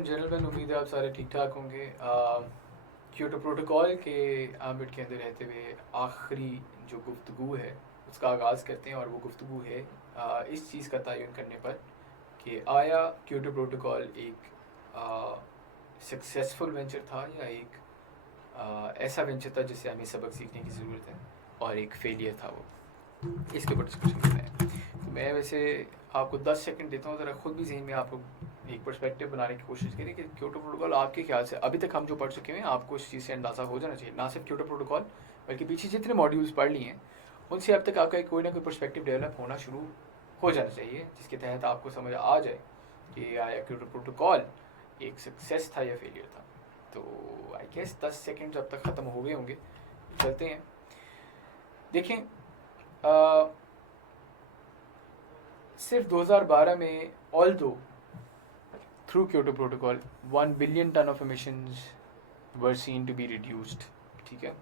And gentleman, उम्मीद है आप सारे ठीक ठाक होंगे। क्योटो प्रोटोकॉल के आमिट के अंदर रहते हुए आखिरी जो गुफ्तगू है उसका आगाज़ करते हैं, और वो गुफ्तगू है इस चीज़ का तयन करने पर कि आया क्योटो प्रोटोकॉल एक सक्सेसफुल वेंचर था या एक ऐसा वेंचर था जिससे हमें सबक सीखने की ज़रूरत है, और एक फेलियर था वो। इसके ऊपर डिस्कशन करना है। तो मैं वैसे आपको 10 सेकंड देता हूँ, ज़रा खुद भी जहन में आप लोग एक पर्सपेक्टिव बनाने की कोशिश करें कि क्योटो प्रोटोकॉल आपके ख्याल से अभी तक हम जो पढ़ चुके हैं आपको इस चीज़ से अंदाज़ा हो जाना चाहिए। ना सिर्फ क्योटो प्रोटोकॉल बल्कि पीछे जितने मॉड्यूल्स पढ़ लिए हैं उनसे अब तक आपका एक कोई ना कोई पर्सपेक्टिव डेवलप होना शुरू हो जाना चाहिए, जिसके तहत आपको समझ आ जाए कि आया क्योटो प्रोटोकॉल एक सक्सेस था या फेलियर था। तो आई गेस 10 सेकेंड अब तक ख़त्म हो गए होंगे, चलते हैं। देखें, सिर्फ 2012 में although through Kyoto protocol 1 billion ton of emissions were seen to be reduced, ठीक है,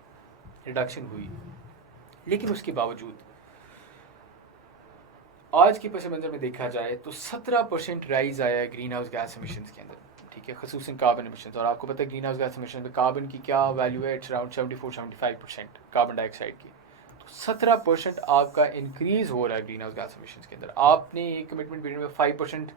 रिडक्शन हुई, लेकिन उसके बावजूद आज के पस मंज़र में देखा जाए तो 17% राइज आया है ग्रीन हाउस गैस एमिशंस के अंदर, ठीक है, खसूसन कार्बन एमिशंस। और आपको पता है ग्रीन हाउस गैस एमिशन में कार्बन की क्या वैल्यू है, इट्स अराउंड 74-75% कार्बन डाइऑक्साइड की। 17% आपका इंक्रीज़ हो रहा है ग्रीन हाउस गैस एमिशंस के अंदर। आपने एक कमिटमेंट पीरियड में 5%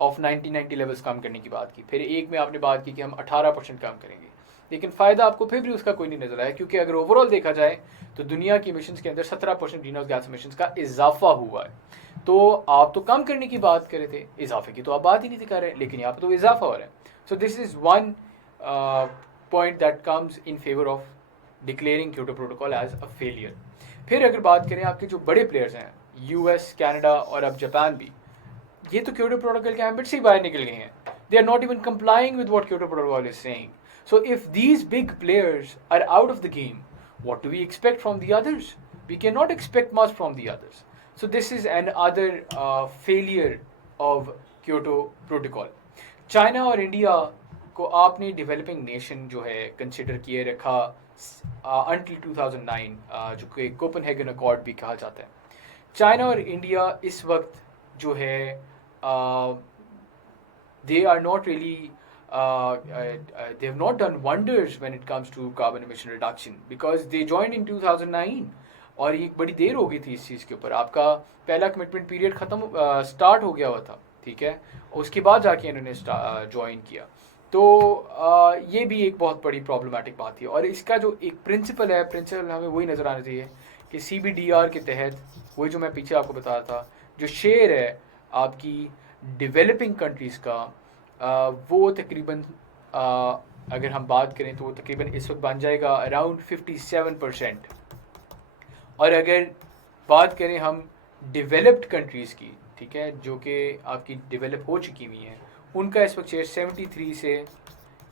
ऑफ 1990 लेवल्स कम करने की बात की, फिर एक में आपने बात की कि हम 18% कम करेंगे, लेकिन फ़ायदा आपको फिर भी उसका कोई नहीं नजर आया, क्योंकि अगर ओवरऑल देखा जाए तो दुनिया की एमिशंस के अंदर 17% ग्रीन हाउस गैस एमिशंस का इजाफा हुआ है। तो आप तो कम करने की बात कर रहे थे, इजाफे की तो आप बात ही नहीं कर रहे, लेकिन यहाँ पर तो इजाफा हो रहा है। So this is one point that comes in favour of declaring Kyoto protocol as a failure. फिर अगर बात करें आपके जो बड़े प्लेयर्स हैं, यूएस, कनाडा और अब जापान भी, ये तो क्योटो प्रोटोकॉल के एम्बिट से ही बाहर निकल गए हैं। They are not even complying with what Kyoto protocol is saying. So if these big players are out of the game, what do we expect from the others? We cannot expect much from the others. So this is another failure of Kyoto Protocol. China और India को आपने developing nation जो है consider किए रखा until 2009, जो कि Copenhagen accord भी कहा जाता है। चाइना और इंडिया इस वक्त जो है they are not really they have not done wonders when it comes to carbon emission reduction because they joined in 2009, और ये एक बड़ी देर हो गई थी इस चीज़ के ऊपर। आपका पहला कमिटमेंट पीरियड ख़त्म स्टार्ट हो गया हुआ था, ठीक है, उसके बाद जाके इन्होंने ज्वाइन किया। तो ये भी एक बहुत बड़ी प्रॉब्लमेटिक बात थी, और इसका जो एक प्रिंसिपल है, प्रिंसिपल हमें वही नज़र आना चाहिए कि CBDR के तहत वही जो मैं पीछे आपको बता रहा था, जो शेयर है आपकी डेवलपिंग कंट्रीज़ का, वो तकरीबन अगर हम बात करें तो वो तकरीबन इस वक्त बन जाएगा अराउंड 57%। और अगर बात करें हम डेवलप्ड कंट्रीज़ की, ठीक है, जो कि आपकी डेवलप हो चुकी हुई हैं, उनका इस वक्त शेयर 73 से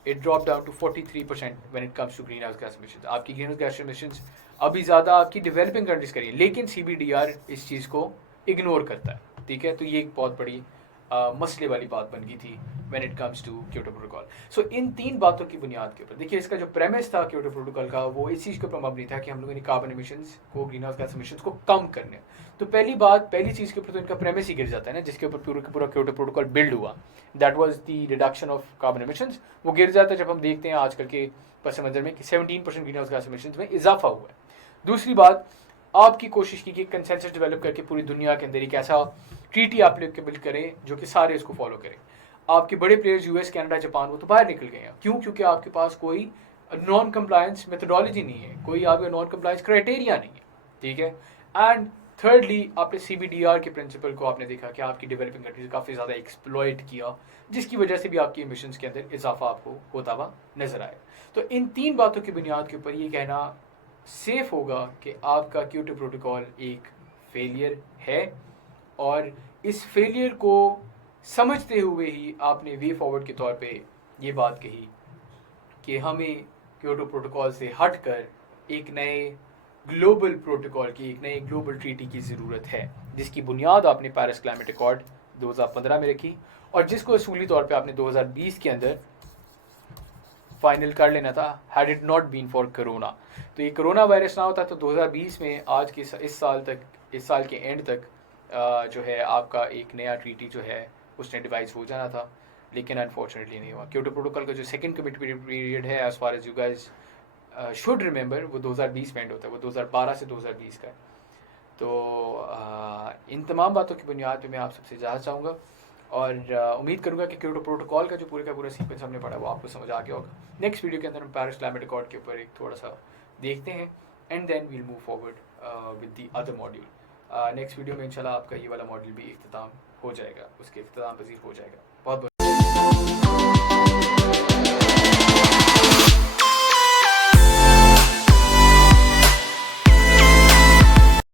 it drop down to 43% when it comes to green house gas emissions. आपकी ग्रीन हाउस गैस एमिशंस अभी ज़्यादा आपकी डेवलपिंग कंट्रीज़ करिए, लेकिन CBDR इस चीज़ को इग्नोर करता है, ठीक है। तो ये एक बहुत बड़ी मसले वाली बात बन गई थी when it comes to Kyoto protocol. So इन तीन बातों की बुनियाद के ऊपर देखिए, इसका जो प्रेमिस था क्योटो प्रोटोकॉल का, वो इस चीज़ के ऊपर मबनी था कि हम लोगों ने कार्बन एमिशंस को, ग्रीन हाउस गैस एमिशंस को कम करने। तो पहली चीज़ के ऊपर तो इनका प्रेमिस ही गिर जाता है ना, जिसके ऊपर पूरा क्योटो प्रोटोकॉल बिल्ड हुआ, that was the reduction of carbon emissions. वो गिर जाता है जब हम देखते हैं आजकल के पस मंजर में कि 17% ग्रीन हाउस गैस एमिशंस में इजाफा हुआ है। दूसरी बात, आपकी कोशिश की कि कंसेंसस डेवलप करके पूरी दुनिया के अंदर एक ऐसा ट्रीटी एप्लीकेबल करें जो कि सारे इसको फॉलो करें। आपके बड़े प्लेयर्स यूएस, कनाडा, जापान, वो तो बाहर निकल गए हैं। क्यों? क्योंकि आपके पास कोई नॉन कंप्लायंस मेथोडोलॉजी नहीं है, कोई आपका नॉन कंप्लायंस क्राइटेरिया नहीं है, ठीक है। एंड थर्डली, आपने CBDR के प्रिंसिपल को आपने देखा कि आपकी डेवलपिंग कंट्रीज काफ़ी ज़्यादा एक्सप्लॉइट किया, जिसकी वजह से भी आपकी एमिशंस के अंदर इजाफा आपको होता हुआ नजर आया। तो इन तीन बातों की बुनियाद के ऊपर ये कहना सेफ होगा कि आपका क्योटो प्रोटोकॉल एक फेलियर है, और इस फेलियर को समझते हुए ही आपने वे फॉरवर्ड के तौर पे ये बात कही कि हमें क्योटो प्रोटोकॉल से हटकर एक नए ग्लोबल प्रोटोकॉल की, एक नए ग्लोबल ट्रीटी की ज़रूरत है, जिसकी बुनियाद आपने पेरिस क्लाइमेट अकॉर्ड 2015 में रखी, और जिसको असूली तौर पे आपने 2020 के अंदर फाइनल कर लेना था, had it not been for corona. तो ये कोरोना वायरस ना होता तो 2020 में आज के इस साल के एंड तक जो है आपका एक नया ट्रीटी जो है उसने डिवाइस हो जाना था, लेकिन अनफॉर्चुनेटली नहीं हुआ। क्योटो प्रोटोकॉल का जो सेकंड कमिटमेंट पीरियड है, as far as you guys should remember, वो 2020 में एंड होता है, वो 2012 से 2020 का है। तो इन तमाम बातों की बुनियाद पे मैं आप सबसे इजाज़त चाहूँगा, और उम्मीद करूँगा कि क्योटो प्रोटोकॉल का जो पूरे का पूरा सीक्वेंस हमने पढ़ा वो आपको समझ आ गया होगा। नेक्स्ट वीडियो के अंदर हम पेरिस क्लाइमेट अकॉर्ड के ऊपर एक थोड़ा सा देखते हैं, and then we'll move forward with the other module. Next video में इंशाल्लाह आपका ये वाला मॉड्यूल भी इख्तिताम हो जाएगा, उसके इख्तिताम पजीर हो जाएगा। बहुत बहुत